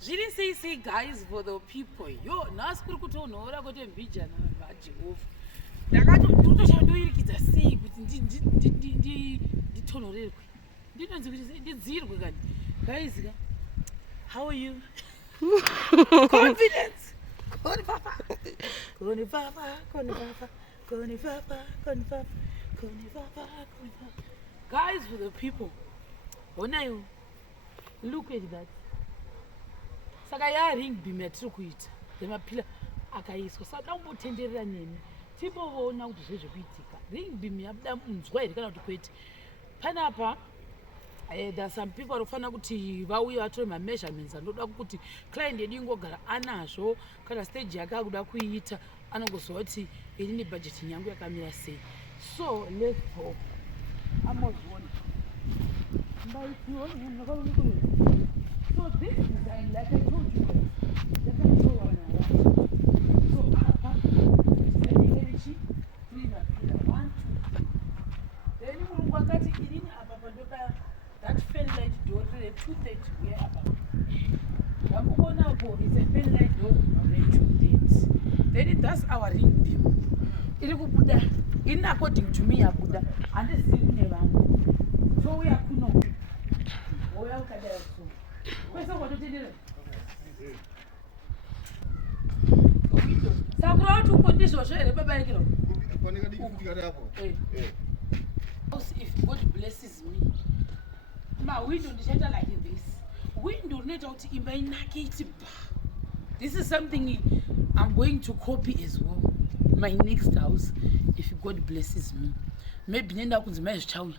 Zviri sei guys for the people. Yo, nhasi kuri kutonhora kuti mbijana vaJehovha. Ndakatoshandoirikidza sei kuti nditonhorerwe. Ndinonzi kuti ndidzirwe kani. Guys, how are you? Confidence. Koni papa. Koni papa, koni papa, koni papa, koni papa, koni papa, koni papa. Guys for the people. Ona you. Look at that. Saka ya ringbeam yatiri kuita yemapila akaiswa saka umbotenderera neni timboona kuti zvezvekuitika ringbeam yabuda munzwa here kana kuti kwete panapa there are some people varikufanira kuti vauye vatore mameasurements anoda kuti client yedu ingogara anazvo kana stage yake akuda kuiita anongoziva kuti inini budget yangu yakamira sei. So let's go. Amozviona so this design, like I told you guys, so apa, energy, 3 na 1, 2. Then you will get it in that fan light door, 230 we are about. Is a fan light door, 230. Then it does our ringbeam. It will put that in according to me, Abuda, and this is around. So we are kuno. We are kada. Where's what did you do? Sakura to put this or share a if God blesses me, my window is like this. Window net out in my naked. This is something I'm going to copy as well. My next house, if God blesses me. Maybe Nenda could manage chow.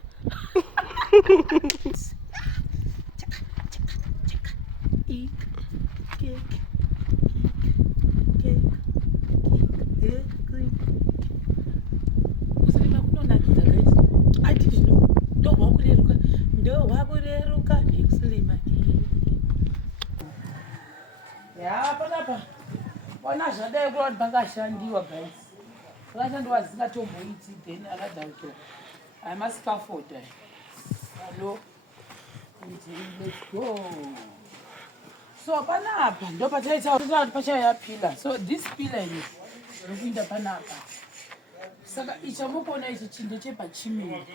I didn't know. Don't walk with it. Don't walk with it. Yeah, Papa. One I shall there brought Pakashandwa, guys. Pakashandwa is not over it, then I must afford that. Hello. Let's go. So panapa ndo pachaita pachaya pillar. So this pillar is rinda panapa. Saka ichamukona ichi chinde chepachimini.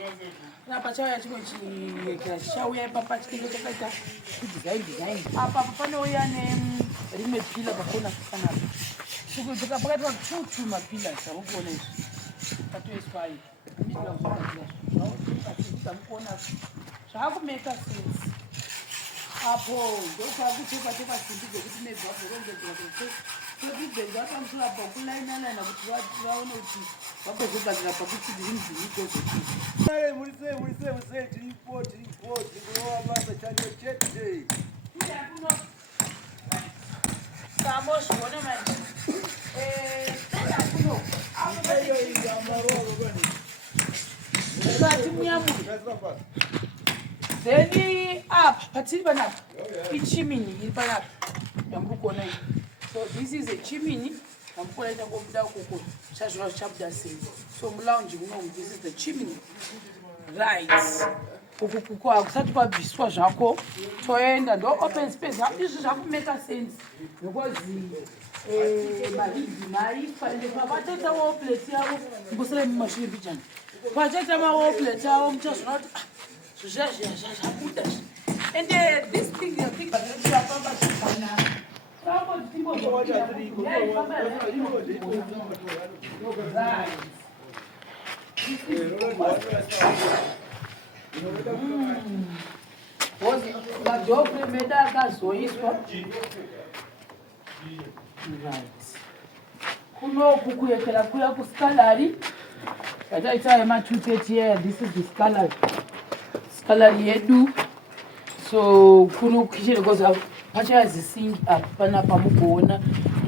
Na pachaya chimwe chauya papa chinde chakaita design. Apa panouya rimwe pillar pakona panapa. Saka pakati pa mapilla chamukona izvi. Patoiswa iyi. Zvakumeka sense. Apo ndochakucheka simbi dzekuti medzazorongedzera kuti vapamusura pakulainanaina kuti vaone kuti vapozogadzira pakuti ringbeam tiripo basa chanjo chete samozviona manje Then up, Patibanap, chimney, in Panap, Yambukonai. So this is a chimney, I'm putting a go down cocoa, Shashra chapter says. So lounging home, this is the chimney. Right. Kukukuku, such a biswa jaco, to end and open space. This is how to make a sense. Because my father, our place here, Muslim machine vision. Project our place, just not. And this thing, you think that this is the scalar. Scalar yedu. So kuno kishire goza pacha zising apana pamukuona.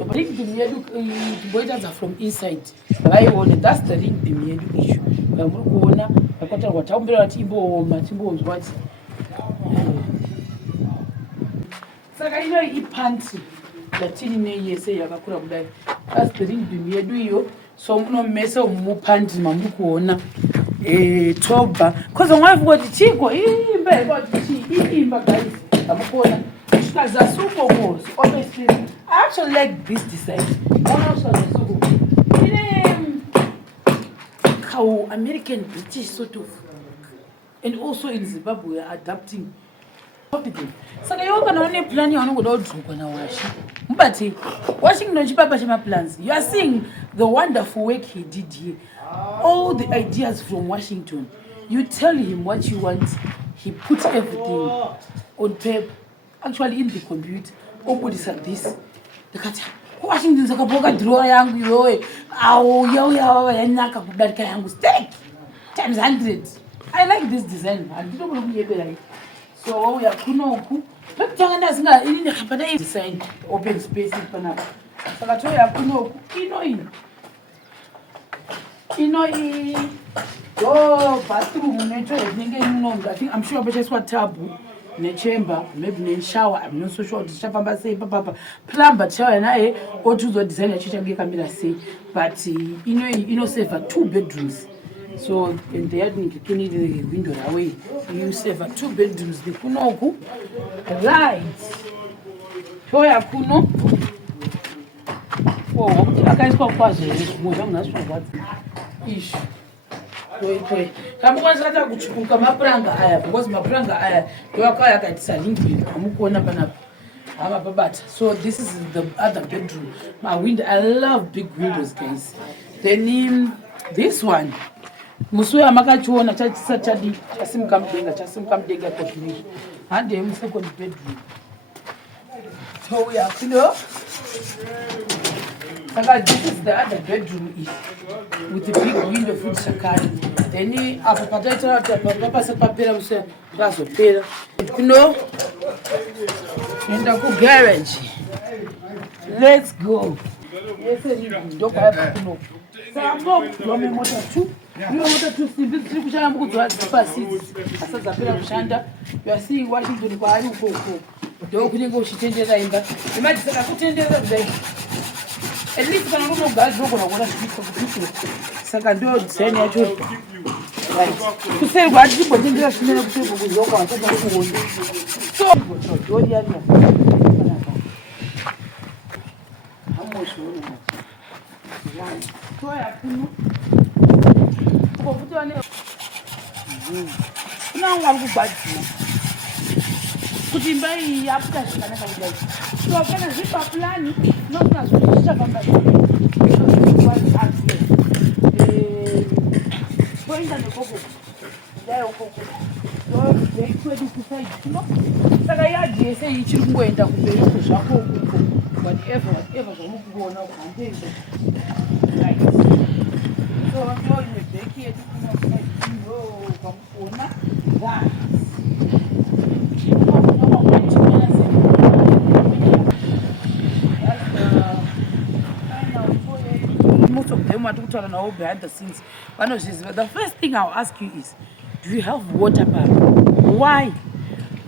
Ringbeam yedu boita from inside. Vaione that's the ringbeam yedu issue. Vamukuona vakata wataumbira vatimbo matimbo saka ino ipanti latini neyese yakakura kudai. That's the ringbeam yedu iyo. So munomesa mupandi mamukuona. Toba. Because my wife got the chico, imba guys. I'm going Because the Ziko was honestly, I actually like this design. Also the Ziko. How American British sort of, and also in Zimbabwe are adapting. So you can only plan your own without washing. But washing no cheaper plans. You are seeing the wonderful work he did here. All the ideas from Washington. You tell him what you want. He puts everything on tape. Actually in the computer. Oh, what is this? The cat. Washington's a couple of drawer young yo. Oh, yo, and knock up that can steak times 100. I like this design. I don't know like. So we are kunoku. But Tangana is not in the design open space in Panama. So that's why kunoku. Oh, bathroom. I think I'm sure just what taboo. In a chamber, maybe in shower. I'm not so sure. The chapamba say, Papa, plumber shower and I or to the designer chicken camera say, but save 2 bedrooms. So in the end, you need the window away. You save 2 bedrooms. The kunoku, right? Toya kuno. Oh, I can't stop passing. I'm not sure what ish. Kama kwanza hata kuchukuka mapranga haya because mapranga haya yoka yakatisa Ringbeam amukuona pana ama babata. So this is the other bedroom. My window, I love big windows, guys. Then this one musuya makachiona chadi chasimkamdenga koshini and the second bedroom. So we are this is the other bedroom with the big window food shakari. Then after potato papa sapapera mse bazo pera. In the garage. Let's go. Yes, don't have to. So I'm not going motor 2. You want to see this kushana mukuzwa pasiti. Asa zapera kushanda. You are seeing Washington kwa ari ukoko. Ndio kuningo uchitendera imba. Imagine saka kutendera kudai. At least kana kuno gazi roko na kuona zviko kuti saka ndio design yacho right kuseri kwati chibotendera chinene kuseri kuzokwa asata kuona so dori yana hamosho toya kuno kofuta ne kuna ngwari kubadzi kuti mbai yapita zvakanaka kudai so kana zvipa plani nokuna zvoti zvichafamba toenda nekoko dai ukoko ndoekwedukusaidino saka yadhi yese ichiri kungoenda kumberi uko zvako ukuko whatever zvamukuona uhandende right so ndoine bheki yedu kunosaidino pamukuona that most of them are talking about behind the scenes. The first thing I'll ask you is, do you have water pump? Why?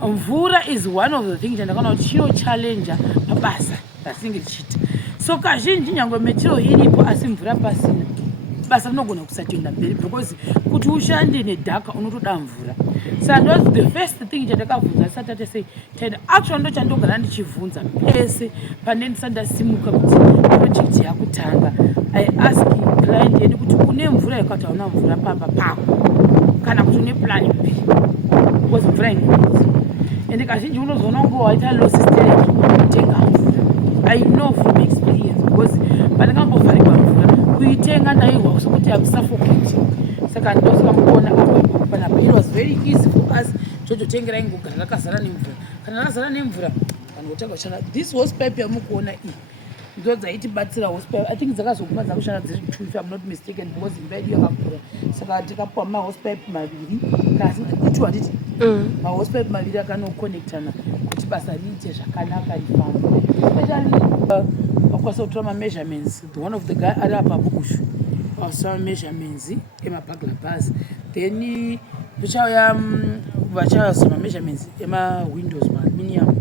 Mvura is one of the things that are going to challenge Pabasa. I think it's shit. So kazhinji nyangwe metiro iripo asi mvura pasina. Basa unogona kusatenda mberi because kuti ushande nedhaka unotoda mvura. So the first thing chandakabvunza satate say tenda actually ndo chandogara ndichivhunza pese pane ndisandasimuka kuti project yakutanga. I ask client yedu kuti une mvura yakati hauna mvura pamba pako kana kuti une plan B because mvura inonzi ende kazhinji unozoona ngo waita low system kutenga mvura. I know from experience because pandakambovharirwa mvura kuitenga ndaihwa sokuti akusuffocate saka ndosaka kuona apa panapa it was very easy for us tototengera ingogara rakazara nemvura kana razara nemvura vanhu votanga kushanda this hose pipe yamukuona iyi ndo dzaitibatsira hose pipe. I think dzakazoguma dzakushanda dziri 2 if I'm not mistaken because imba yedu yakakura saka tikapuwa mahose pipe maviri kasi itu handiti mahose pipe maviri akanokonectana kuti basa riite zvakanaka rifambe wakwanisa kutora measurements. The one of the guy ari apa bukushu wasama measurements emabagla bus then kuchauya vachayasoma measurements ema-windows ma-aluminium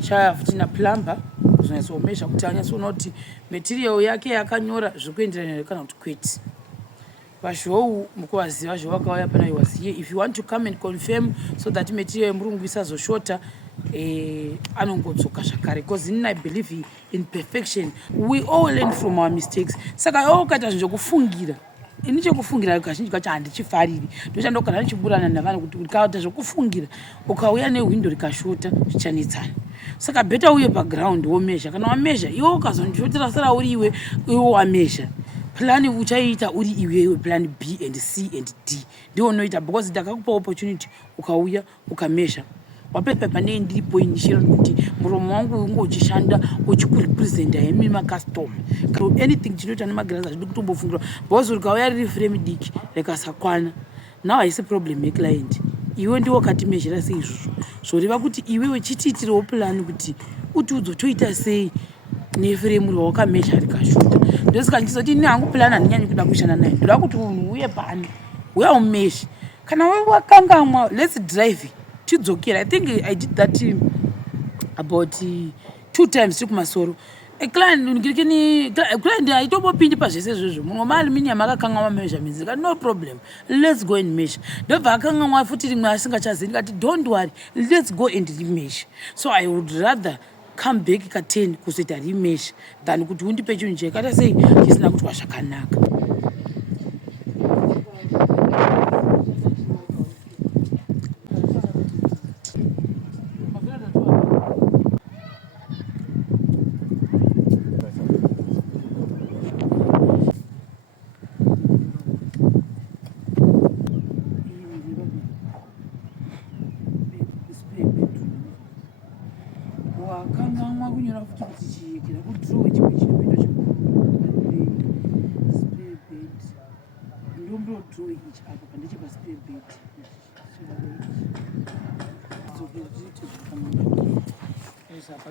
chaya futi na-plumber kuzonyatsomeasure kuti anyatsoona kuti material yake yakanyora zviri kuenderana here kana kuti kwete vazhou mukuvaziva zvavakauya pana was here. If you want to come and confirm so that material yemurungu isazoshota anongodzoka zvakare, because in I believe in perfection. We all learn from our mistakes. Saka iwe ukaita zvokufungira, ini chekufungira kazhinji kacho handichifariri. Ndoshanda kana ndichiburana navanhu kuti ukaita zvokufungira ukauya newindo rikashota zvichanetsana. Saka beta uye paground womezha. Kana wamezha iwe ukazondishotera sara uri iwe wamezha, plan uchaita uri iwewe, plan B and C and D ndiwo unoita, because ndakakupa opportunity ukauya ukamezha. Wapepa pane ndipo initial kuti muromo wangu ungo uchishanda uchikurepresenta hemi makastoma. Anything chinoita nemagirazi azvidi kutombofungira, because ukauya riri frame diki rekasakwana, now haisi problem yeclient. Iwe ndiwo katimezhera sei izvozvo zvoreva kuti iwewe chitiitirewo plan kuti uti udzotoita sei neframe rawakamezha rikashota. Ndosaka ndichizoti ini hangu plan handinyanyi kuda kushanda naye, ndoda kuti munhu uye pani uya umezhe. Kana wewe wakangamwa, let's drive tidzokera. I think I did that about 2 times tiri kumasoro. Client haitombopindi pazvese izvozvo. Mumwe maaluminium akakangamwa measurements, ndikati no problem, let's go and measure. Ndobva akangamwa futi rimwe asingachazivi, ndikati don't worry, let's go and remeasure. So I would rather come back ka10 kuzoita remeasure than kuti undipe chinhu chekata sei chisina kuitwa zvakanaka. Wakangamwa kunyora futi kuti chiyekera kudrowe chimwe chinoita spray bed. Ndombodrowe ichi apa pandechepa spray bed. Zvokuti zvakanaka. Saka